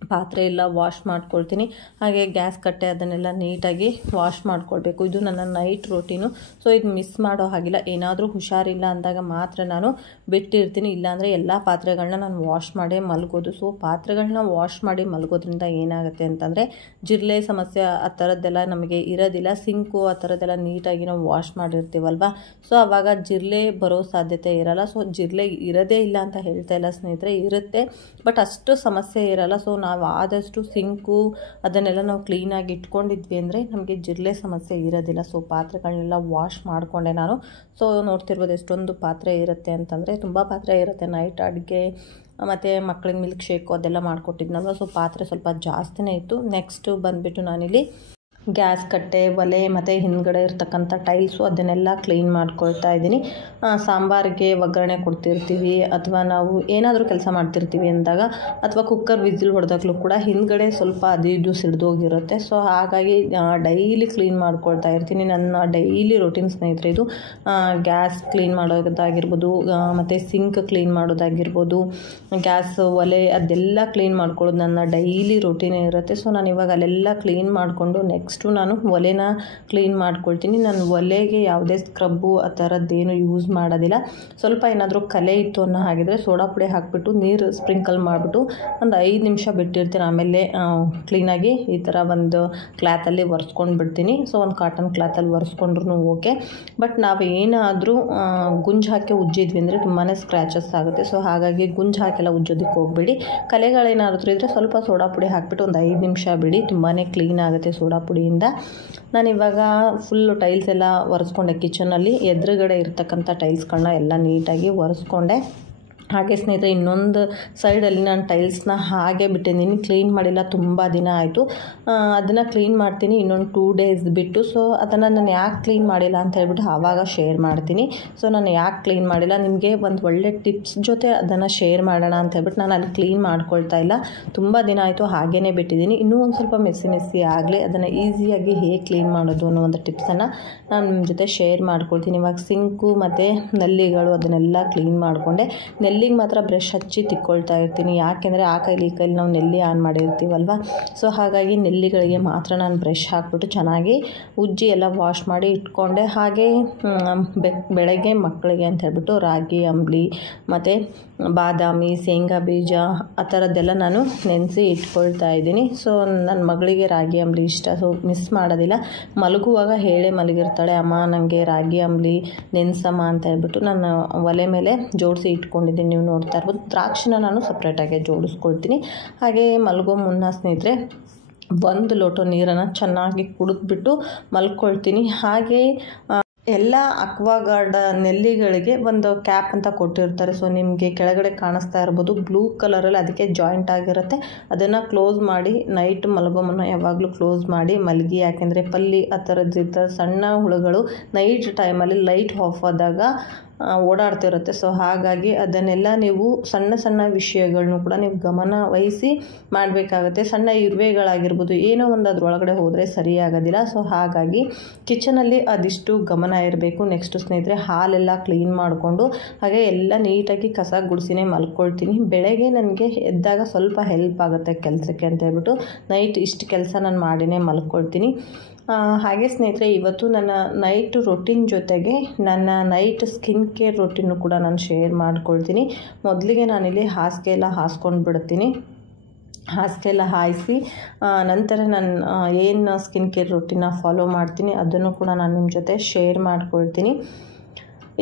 ಪಾತ್ರೆ ಎಲ್ಲ ವಾಶ್ ಮಾಡ್ಕೊಳ್ತೀನಿ. ಹಾಗೆ ಗ್ಯಾಸ್ ಕಟ್ಟೆ ಅದನ್ನೆಲ್ಲ ನೀಟಾಗಿ ವಾಶ್ ಮಾಡ್ಕೊಳ್ಬೇಕು. ಇದು ನನ್ನ ನೈಟ್ ರೂಟೀನು. ಸೊ ಇದು ಮಿಸ್ ಮಾಡೋ ಹಾಗಿಲ್ಲ. ಏನಾದರೂ ಹುಷಾರಿಲ್ಲ ಅಂದಾಗ ಮಾತ್ರ ನಾನು ಬಿಟ್ಟಿರ್ತೀನಿ, ಇಲ್ಲಾಂದರೆ ಎಲ್ಲ ಪಾತ್ರೆಗಳನ್ನ ನಾನು ವಾಶ್ ಮಾಡೇ ಮಲಗೋದು. ಸೊ ಪಾತ್ರೆಗಳನ್ನ ವಾಶ್ ಮಾಡಿ ಮಲಗೋದ್ರಿಂದ ಏನಾಗುತ್ತೆ ಅಂತಂದರೆ ಜಿರಳೆ ಸಮಸ್ಯೆ ಆ ಥರದ್ದೆಲ್ಲ ನಮಗೆ ಇರೋದಿಲ್ಲ. ಸಿಂಕು ಆ ಥರದ್ದೆಲ್ಲ ನೀಟಾಗಿ ನಾವು ವಾಶ್ ಮಾಡಿರ್ತೀವಲ್ವ, ಸೊ ಆವಾಗ ಜಿರಳೆ ಬರೋ ಸಾಧ್ಯತೆ ಇರಲ್ಲ. ಸೊ ಜಿರಳೆ ಇರೋದೇ ಇಲ್ಲ ಅಂತ ಹೇಳ್ತಾ ಇಲ್ಲ ಸ್ನೇಹಿತರೆ, ಇರುತ್ತೆ, ಬಟ್ ಅಷ್ಟು ಸಮಸ್ಯೆ ಇರಲ್ಲ. ಸೊ ನಾವು ಆದಷ್ಟು ಸಿಂಕು ಅದನ್ನೆಲ್ಲ ನಾವು ಕ್ಲೀನಾಗಿ ಇಟ್ಕೊಂಡಿದ್ವಿ ಅಂದರೆ ನಮಗೆ ಜಿರಳೆ ಸಮಸ್ಯೆ ಇರೋದಿಲ್ಲ. ಸೊ ಪಾತ್ರೆಗಳನ್ನೆಲ್ಲ ವಾಶ್ ಮಾಡಿಕೊಂಡೆ ನಾನು. ಸೊ ನೋಡ್ತಿರ್ಬೋದು ಎಷ್ಟೊಂದು ಪಾತ್ರೆ ಇರುತ್ತೆ ಅಂತಂದರೆ, ತುಂಬ ಪಾತ್ರೆ ಇರುತ್ತೆ. ನೈಟ್ ಅಡುಗೆ ಮತ್ತು ಮಕ್ಕಳಿಗೆ ಮಿಲ್ಕ್ ಶೇಕು ಅದೆಲ್ಲ ಮಾಡಿಕೊಟ್ಟಿದ್ನಲ್ವ, ಸೊ ಪಾತ್ರೆ ಸ್ವಲ್ಪ ಜಾಸ್ತಿನೇ ಇತ್ತು. ನೆಕ್ಸ್ಟು ಬಂದುಬಿಟ್ಟು ನಾನಿಲ್ಲಿ ಗ್ಯಾಸ್ ಕಟ್ಟೆ, ಒಲೆ ಮತ್ತು ಹಿಂದ್ಗಡೆ ಇರ್ತಕ್ಕಂಥ ಟೈಲ್ಸು ಅದನ್ನೆಲ್ಲ ಕ್ಲೀನ್ ಮಾಡ್ಕೊಳ್ತಾ ಇದ್ದೀನಿ. ಸಾಂಬಾರಿಗೆ ಒಗ್ಗರಣೆ ಕೊಡ್ತಿರ್ತೀವಿ ಅಥವಾ ನಾವು ಏನಾದರೂ ಕೆಲಸ ಮಾಡ್ತಿರ್ತೀವಿ ಅಂದಾಗ, ಅಥವಾ ಕುಕ್ಕರ್ ವಿಸಿಲ್ ಹೊಡೆದಾಗಲೂ ಕೂಡ ಹಿಂದ್ಗಡೆ ಸ್ವಲ್ಪ ಅದು ಇದು ಸಿಡ್ದೋಗಿರುತ್ತೆ. ಸೊ ಹಾಗಾಗಿ ಡೈಲಿ ಕ್ಲೀನ್ ಮಾಡ್ಕೊಳ್ತಾ ಇರ್ತೀನಿ. ನನ್ನ ಡೈಲಿ ರೂಟೀನ್ ಸ್ನೇಹಿತರೆ ಇದು. ಗ್ಯಾಸ್ ಕ್ಲೀನ್ ಮಾಡೋದಾಗಿರ್ಬೋದು, ಮತ್ತು ಸಿಂಕ್ ಕ್ಲೀನ್ ಮಾಡೋದಾಗಿರ್ಬೋದು, ಗ್ಯಾಸ್ ಒಲೆ ಅದೆಲ್ಲ ಕ್ಲೀನ್ ಮಾಡ್ಕೊಳ್ಳೋದು ನನ್ನ ಡೈಲಿ ರೂಟೀನೇ ಇರುತ್ತೆ. ಸೊ ನಾನು ಇವಾಗ ಅಲ್ಲೆಲ್ಲ ಕ್ಲೀನ್ ಮಾಡಿಕೊಂಡು ನೆಕ್ಸ್ಟು ನಾನು ಒಲೆನ ಕ್ಲೀನ್ ಮಾಡ್ಕೊಳ್ತೀನಿ. ನಾನು ಒಲೆಗೆ ಯಾವುದೇ ಸ್ಕ್ರಬ್ಬು ಆ ಥರದ್ದೇನು ಯೂಸ್ ಮಾಡೋದಿಲ್ಲ. ಸ್ವಲ್ಪ ಏನಾದರೂ ಕಲೆ ಇತ್ತು ಅನ್ನೋ ಹಾಗಿದ್ರೆ ಸೋಡಾ ಪುಡಿ ಹಾಕಿಬಿಟ್ಟು ನೀರು ಸ್ಪ್ರಿಂಕಲ್ ಮಾಡಿಬಿಟ್ಟು ಒಂದು 5 ನಿಮಿಷ ಬಿಟ್ಟಿರ್ತೀನಿ. ಆಮೇಲೆ ಕ್ಲೀನಾಗಿ ಈ ಥರ ಒಂದು ಕ್ಲಾತಲ್ಲಿ ಒರೆಸ್ಕೊಂಡು ಬಿಡ್ತೀನಿ. ಸೊ ಒಂದು ಕಾಟನ್ ಕ್ಲಾತಲ್ಲಿ ಒರೆಸ್ಕೊಂಡ್ರೂ ಓಕೆ. ಬಟ್ ನಾವು ಏನಾದರೂ ಗುಂಜು ಹಾಕಿ ಉಜ್ಜಿದ್ವಿ ಅಂದರೆ ತುಂಬಾ ಸ್ಕ್ರ್ಯಾಚಸ್ ಆಗುತ್ತೆ. ಸೊ ಹಾಗಾಗಿ ಗುಂಜು ಹಾಕೆಲ್ಲ ಉಜ್ಜೋದಕ್ಕೆ ಹೋಗಬೇಡಿ. ಕಲೆಗಳೇನಾದರೂ ಇದ್ದರೆ ಸ್ವಲ್ಪ ಸೋಡಾ ಪುಡಿ ಹಾಕಿಬಿಟ್ಟು ಒಂದು 5 ನಿಮಿಷ ಬಿಡಿ, ತುಂಬಾ ಕ್ಲೀನ್ ಆಗುತ್ತೆ ಸೋಡಾ ಪುಡಿಯಿಂದ. ನಾನಿವಾಗ ಫುಲ್ಲು ಟೈಲ್ಸ್ ಎಲ್ಲ ಒರೆಸ್ಕೊಂಡೆ. ಕಿಚನಲ್ಲಿ ಎದುರುಗಡೆ ಇರ್ತಕ್ಕಂಥ ಟೈಲ್ಸ್ಗಳನ್ನ ಎಲ್ಲ ನೀಟಾಗಿ ಒರೆಸ್ಕೊಂಡೆ. ಹಾಗೆ ಸ್ನೇಹಿತರೆ ಇನ್ನೊಂದು ಸೈಡಲ್ಲಿ ನಾನು ಟೈಲ್ಸ್ನ ಹಾಗೆ ಬಿಟ್ಟಿದ್ದೀನಿ, ಕ್ಲೀನ್ ಮಾಡಿಲ್ಲ, ತುಂಬ ದಿನ ಆಯಿತು. ಅದನ್ನು ಕ್ಲೀನ್ ಮಾಡ್ತೀನಿ ಇನ್ನೊಂದು 2 ಡೇಸ್ ಬಿಟ್ಟು. ಸೊ ಅದನ್ನು ನಾನು ಯಾಕೆ ಕ್ಲೀನ್ ಮಾಡಿಲ್ಲ ಅಂತ ಹೇಳ್ಬಿಟ್ಟು ಆವಾಗ ಶೇರ್ ಮಾಡ್ತೀನಿ. ಸೊ ನಾನು ಯಾಕೆ ಕ್ಲೀನ್ ಮಾಡಿಲ್ಲ, ನಿಮಗೆ ಒಂದು ಒಳ್ಳೆ ಟಿಪ್ಸ್ ಜೊತೆ ಅದನ್ನು ಶೇರ್ ಮಾಡೋಣ ಅಂತ ಹೇಳ್ಬಿಟ್ಟು ನಾನು ಅಲ್ಲಿ ಕ್ಲೀನ್ ಮಾಡ್ಕೊಳ್ತಾ ಇಲ್ಲ. ತುಂಬ ದಿನ ಆಯಿತು ಹಾಗೇ ಬಿಟ್ಟಿದ್ದೀನಿ. ಇನ್ನೂ ಒಂದು ಸ್ವಲ್ಪ ಮೆಸ್ಸಿ ಆಗಲಿ, ಅದನ್ನು ಈಸಿಯಾಗಿ ಹೇಗೆ ಕ್ಲೀನ್ ಮಾಡೋದು ಅನ್ನೋ ಒಂದು ಟಿಪ್ಸನ್ನು ನಾನು ನಿಮ್ಮ ಜೊತೆ ಶೇರ್ ಮಾಡ್ಕೊಳ್ತೀನಿ. ಇವಾಗ ಸಿಂಕು ಮತ್ತು ನಲ್ಲಿಗಳು ಅದನ್ನೆಲ್ಲ ಕ್ಲೀನ್ ಮಾಡಿಕೊಂಡೆ. ನೆಲ್ಲಿಗೆ ಮಾತ್ರ ಬ್ರಷ್ ಹಚ್ಚಿ ತಿಕ್ಕೊಳ್ತಾ ಇರ್ತೀನಿ. ಯಾಕೆಂದರೆ ಆ ಕೈಲಿ ಈ ಕೈಲಿ ನಾವು ನೆಲ್ಲಿ ಆನ್ ಮಾಡಿರ್ತೀವಲ್ವ, ಸೊ ಹಾಗಾಗಿ ನೆಲ್ಲಿಗಳಿಗೆ ಮಾತ್ರ ನಾನು ಬ್ರಷ್ ಹಾಕ್ಬಿಟ್ಟು ಚೆನ್ನಾಗಿ ಉಜ್ಜಿ ಎಲ್ಲ ವಾಶ್ ಮಾಡಿ ಇಟ್ಕೊಂಡೆ. ಹಾಗೆ ಬೆಳಗ್ಗೆ ಮಕ್ಕಳಿಗೆ ಅಂತ ಹೇಳ್ಬಿಟ್ಟು ರಾಗಿ ಅಂಬಲಿ ಮತ್ತು ಬಾದಾಮಿ, ಶೇಂಗಾ ಬೀಜ ಆ ಥರದ್ದೆಲ್ಲ ನಾನು ನೆನೆಸಿ ಇಟ್ಕೊಳ್ತಾ ಇದ್ದೀನಿ. ಸೊ ನನ್ನ ಮಗಳಿಗೆ ರಾಗಿ ಅಂಬಲಿ ಇಷ್ಟ, ಸೊ ಮಿಸ್ ಮಾಡೋದಿಲ್ಲ. ಮಲಗುವಾಗ ಹೇಳೇ ಮಲಗಿರ್ತಾಳೆ, ಅಮ್ಮ ನನಗೆ ರಾಗಿ ಅಂಬಲಿ ನೆನೆಸಮ್ಮ ಅಂತ ಹೇಳ್ಬಿಟ್ಟು ನಾನು ಒಲೆ ಮೇಲೆ ಜೋಡಿಸಿ ಇಟ್ಕೊಂಡಿದ್ದೀನಿ. ನೀವು ನೋಡ್ತಾ ಇರ್ಬೋದು. ದ್ರಾಕ್ಷಿನ ನಾನು ಸಪ್ರೇಟಾಗಿ ಜೋಡಿಸ್ಕೊಳ್ತೀನಿ. ಹಾಗೆ ಮಲಗೋ ಮುನ್ನ ಸ್ನೇಹಿತರೆ 1 ಲೋಟ ನೀರನ್ನು ಚೆನ್ನಾಗಿ ಕುಡಿದ್ಬಿಟ್ಟು ಮಲ್ಕೊಳ್ತೀನಿ. ಹಾಗೆ ಎಲ್ಲ ಅಕ್ವಾಗಾರ್ಡ್ ನೆಲ್ಲಿಗಳಿಗೆ ಒಂದು ಕ್ಯಾಪ್ ಅಂತ ಕೊಟ್ಟಿರ್ತಾರೆ. ಸೊ ನಿಮಗೆ ಕೆಳಗಡೆ ಕಾಣಿಸ್ತಾ ಇರ್ಬೋದು, ಬ್ಲೂ ಕಲರಲ್ಲಿ ಅದಕ್ಕೆ ಜಾಯಿಂಟ್ ಆಗಿರುತ್ತೆ. ಅದನ್ನು ಕ್ಲೋಸ್ ಮಾಡಿ ನೈಟ್ ಮಲಗೋ ಮುನ್ನ ಯಾವಾಗಲೂ ಕ್ಲೋಸ್ ಮಾಡಿ ಮಲಗಿ. ಯಾಕೆಂದರೆ ಪಲ್ಲಿ ಆ ಥರದ್ದು ಸಣ್ಣ ಹುಳುಗಳು ನೈಟ್ ಟೈಮಲ್ಲಿ ಲೈಟ್ ಆಫ್ ಆದಾಗ ಓಡಾಡ್ತಿರುತ್ತೆ. ಸೊ ಹಾಗಾಗಿ ಅದನ್ನೆಲ್ಲ ನೀವು ಸಣ್ಣ ವಿಷಯಗಳನ್ನೂ ಕೂಡ ನೀವು ಗಮನ ವಹಿಸಿ ಮಾಡಬೇಕಾಗುತ್ತೆ. ಸಣ್ಣ ಇರುವೆಗಳಾಗಿರ್ಬೋದು, ಏನೋ ಒಂದು ಅದರೊಳಗಡೆ ಹೋದರೆ ಸರಿಯಾಗೋದಿಲ್ಲ. ಸೊ ಹಾಗಾಗಿ ಕಿಚನಲ್ಲಿ ಅದಿಷ್ಟು ಗಮನ ಇರಬೇಕು. ನೆಕ್ಸ್ಟು ಸ್ನೇಹಿತರೆ ಹಾಲೆಲ್ಲ ಕ್ಲೀನ್ ಮಾಡಿಕೊಂಡು ಹಾಗೆ ಎಲ್ಲ ನೀಟಾಗಿ ಕಸ ಗುಡಿಸಿನೇ ಮಲ್ಕೊಳ್ತೀನಿ. ಬೆಳಗ್ಗೆ ನನಗೆ ಎದ್ದಾಗ ಸ್ವಲ್ಪ ಹೆಲ್ಪ್ ಆಗುತ್ತೆ ಕೆಲಸಕ್ಕೆ ಅಂತ ಹೇಳ್ಬಿಟ್ಟು ನೈಟ್ ಇಷ್ಟು ಕೆಲಸ ನಾನು ಮಾಡಿನೇ ಮಲ್ಕೊಳ್ತೀನಿ. ಹಾಗೆ ಸ್ನೇಹಿತರೆ ಇವತ್ತು ನನ್ನ ನೈಟ್ ರೊಟೀನ್ ಜೊತೆಗೆ ನನ್ನ ನೈಟ್ ಸ್ಕಿನ್ ಕೇರ್ ರೊಟೀನು ಕೂಡ ನಾನು ಶೇರ್ ಮಾಡ್ಕೊಳ್ತೀನಿ. ಮೊದಲಿಗೆ ನಾನಿಲ್ಲಿ ಹಾಸಿಗೆ ಎಲ್ಲ ಹಾಸ್ಕೊಂಡು ಬಿಡ್ತೀನಿ. ಹಾಸಿಗೆ ಎಲ್ಲ ಹಾಯಿಸಿ ನಂತರ ನಾನು ಏನು ಸ್ಕಿನ್ ಕೇರ್ ರೊಟೀನ ಫಾಲೋ ಮಾಡ್ತೀನಿ ಅದನ್ನು ಕೂಡ ನಾನು ನಿಮ್ಮ ಜೊತೆ ಶೇರ್ ಮಾಡ್ಕೊಳ್ತೀನಿ.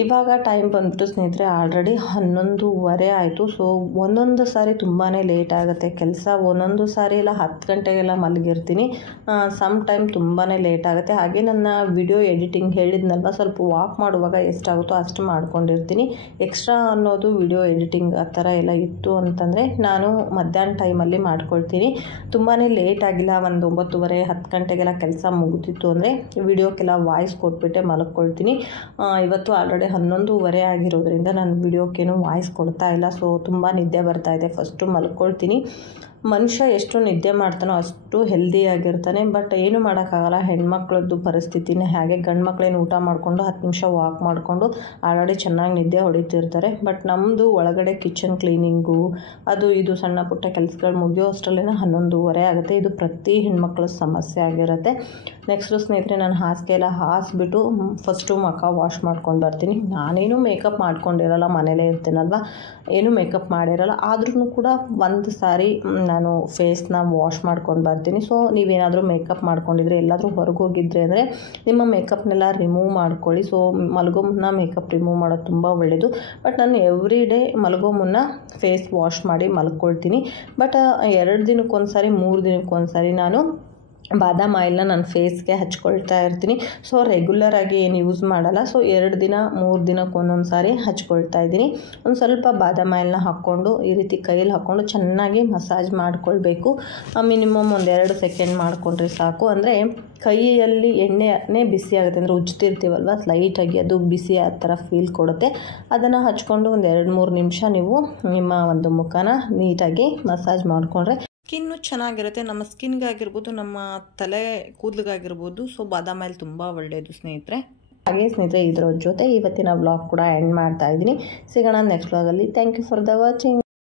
ಇವಾಗ ಟೈಮ್ ಬಂದ್ಬಿಟ್ಟು ಸ್ನೇಹಿತರೆ ಆಲ್ರೆಡಿ 11:15 ಆಯಿತು. ಸೊ ಒಂದೊಂದು ಸಾರಿ ತುಂಬಾ ಲೇಟ್ ಆಗುತ್ತೆ ಕೆಲಸ. ಒಂದೊಂದು ಸಾರಿ ಎಲ್ಲ 10 ಗಂಟೆಗೆಲ್ಲ ಮಲಗಿರ್ತೀನಿ. ಸಮ್ ಟೈಮ್ ತುಂಬಾ ಲೇಟ್ ಆಗುತ್ತೆ. ಹಾಗೆ ನನ್ನ ವಿಡಿಯೋ ಎಡಿಟಿಂಗ್ ಹೇಳಿದ್ನಲ್ವ, ಸ್ವಲ್ಪ ವಾಕ್ ಮಾಡುವಾಗ ಎಷ್ಟಾಗುತ್ತೋ ಅಷ್ಟು ಮಾಡ್ಕೊಂಡಿರ್ತೀನಿ. ಎಕ್ಸ್ಟ್ರಾ ಅನ್ನೋದು ವಿಡಿಯೋ ಎಡಿಟಿಂಗ್ ಆ ಥರ ಎಲ್ಲ ಇತ್ತು ಅಂತಂದರೆ ನಾನು ಮಧ್ಯಾಹ್ನ ಟೈಮಲ್ಲಿ ಮಾಡ್ಕೊಳ್ತೀನಿ. ತುಂಬಾ ಲೇಟ್ ಆಗಿಲ್ಲ, ಒಂದು 9:30 10 ಗಂಟೆಗೆಲ್ಲ ಕೆಲಸ ಮುಗಿದಿತ್ತು ಅಂದರೆ ವಿಡಿಯೋಕ್ಕೆಲ್ಲ ವಾಯ್ಸ್ ಕೊಟ್ಬಿಟ್ಟೆ ಮಲ್ಕೊಳ್ತೀನಿ. ಇವತ್ತು ಆಲ್ರೆಡಿ 11:15 ಆಗಿರೋದ್ರಿಂದ ನಾನು ವಿಡಿಯೋಕ್ಕೇನು ವಾಯ್ಸ್ ಕೊಡ್ತಾ ಇಲ್ಲ. ಸೊ ತುಂಬ ನಿದ್ದೆ ಬರ್ತಾಯಿದೆ. ಫಸ್ಟು ಮಲ್ಕೊಳ್ತೀನಿ. ಮನುಷ್ಯ ಎಷ್ಟು ನಿದ್ದೆ ಮಾಡ್ತಾನೋ ಅಷ್ಟು ಹೆಲ್ದಿಯಾಗಿರ್ತಾನೆ. ಬಟ್ ಏನು ಮಾಡೋಕ್ಕಾಗಲ್ಲ, ಹೆಣ್ಮಕ್ಳದ್ದು ಪರಿಸ್ಥಿತಿನೇ ಹಾಗೆ. ಗಂಡು ಮಕ್ಕಳೇನು ಊಟ ಮಾಡಿಕೊಂಡು 10 ನಿಮಿಷ ವಾಕ್ ಮಾಡಿಕೊಂಡು ಆಲ್ರೆಡಿ ಚೆನ್ನಾಗಿ ನಿದ್ದೆ ಹೊಡಿತಿರ್ತಾರೆ. ಬಟ್ ನಮ್ಮದು ಒಳಗಡೆ ಕಿಚನ್ ಕ್ಲೀನಿಂಗು ಅದು ಇದು ಸಣ್ಣ ಪುಟ್ಟ ಕೆಲಸಗಳು ಮುಗಿಯೋ ಅಷ್ಟರಲ್ಲೇ 11:30 ಆಗುತ್ತೆ. ಇದು ಪ್ರತಿ ಹೆಣ್ಮಕ್ಳ ಸಮಸ್ಯೆ ಆಗಿರುತ್ತೆ. ನೆಕ್ಸ್ಟು ಸ್ನೇಹಿತರೆ, ನಾನು ಹಾಸಿಗೆ ಎಲ್ಲ ಹಾಸಿಬಿಟ್ಟು ಫಸ್ಟು ಮುಖ ವಾಶ್ ಮಾಡ್ಕೊಂಡು ಬರ್ತೀನಿ. ನಾನೇನು ಮೇಕಪ್ ಮಾಡ್ಕೊಂಡಿರಲ್ಲ, ಮನೇಲೇ ಇರ್ತೀನಲ್ವ, ಏನೂ ಮೇಕಪ್ ಮಾಡಿರಲ್ಲ. ಆದ್ರೂ ಕೂಡ ಒಂದು ಸಾರಿ ನಾನು ಫೇಸ್ನ ವಾಶ್ ಮಾಡ್ಕೊಂಡು ಬರ್ತೀನಿ. ಸೊ ನೀವೇನಾದರೂ ಮೇಕಪ್ ಮಾಡ್ಕೊಂಡಿದ್ರೆ ಎಲ್ಲಾದರೂ ಹೊರಗೆ ಹೋಗಿದ್ರೆ ಅಂದರೆ ನಿಮ್ಮ ಮೇಕಪ್ನೆಲ್ಲ ರಿಮೂವ್ ಮಾಡ್ಕೊಳ್ಳಿ. ಸೊ ಮಲಗೋ ಮುನ್ನ ಮೇಕಪ್ ರಿಮೂವ್ ಮಾಡೋದು ತುಂಬ ಒಳ್ಳೆಯದು. ಬಟ್ ನಾನು ಎವ್ರಿ ಡೇ ಮಲಗೋ ಮುನ್ನ ಫೇಸ್ ವಾಶ್ ಮಾಡಿ ಮಲ್ಕೊಳ್ತೀನಿ. ಬಟ್ 2 ದಿನಕ್ಕೊಂದು ಸಾರಿ 3 ದಿನಕ್ಕೊಂದು ಸಾರಿ ನಾನು ಬಾದಾಮ್ ಆಯಿಲ್ನ ನನ್ನ ಫೇಸ್ಗೆ ಹಚ್ಕೊಳ್ತಾ ಇರ್ತೀನಿ. ಸೊ ರೆಗ್ಯುಲರಾಗಿ ಏನು ಯೂಸ್ ಮಾಡಲ್ಲ. ಸೊ 2 ದಿನ 3 ದಿನಕ್ಕೆ ಒಂದೊಂದು ಸಾರಿ ಹಚ್ಕೊಳ್ತಾ ಇದ್ದೀನಿ. ಒಂದು ಸ್ವಲ್ಪ ಬಾದಾಮ್ ಆಯಿಲ್ನ ಹಾಕ್ಕೊಂಡು ಈ ರೀತಿ ಕೈಯಲ್ಲಿ ಹಾಕ್ಕೊಂಡು ಚೆನ್ನಾಗಿ ಮಸಾಜ್ ಮಾಡಿಕೊಳ್ಬೇಕು. ಮಿನಿಮಮ್ 1-2 ಸೆಕೆಂಡ್ ಮಾಡಿಕೊಂಡ್ರೆ ಸಾಕು. ಅಂದರೆ ಕೈಯಲ್ಲಿ ಎಣ್ಣೆ ಬಿಸಿ ಆಗುತ್ತೆ, ಅಂದರೆ ಉಜ್ತಿರ್ತೀವಲ್ವ, ಲೈಟಾಗಿ ಅದು ಬಿಸಿ ಆ ಥರ ಫೀಲ್ ಕೊಡುತ್ತೆ. ಅದನ್ನು ಹಚ್ಕೊಂಡು 1-2-3 ನಿಮಿಷ ನೀವು ನಿಮ್ಮ ಒಂದು ಮುಖನ ನೀಟಾಗಿ ಮಸಾಜ್ ಮಾಡಿಕೊಂಡ್ರೆ ಸ್ಕಿನ್ನು ಚೆನ್ನಾಗಿರುತ್ತೆ. ನಮ್ಮ ಸ್ಕಿನ್ಗಾಗಿರ್ಬೋದು, ನಮ್ಮ ತಲೆ ಕೂದಲಿಗಾಗಿರ್ಬೋದು. ಸೊ ಬಾದಾಮ್ ಆಯಿಲ್ ತುಂಬ ಒಳ್ಳೆಯದು ಸ್ನೇಹಿತರೆ. ಹಾಗೆ ಸ್ನೇಹಿತರೆ, ಇದರ ಜೊತೆ ಇವತ್ತಿನ ವ್ಲಾಗ್ ಕೂಡ ಎಂಡ್ ಮಾಡ್ತಾ ಇದ್ದೀನಿ. ಸಿಗೋಣ ನೆಕ್ಸ್ಟ್ ವ್ಲಾಗಲ್ಲಿ. Thank you for the watching.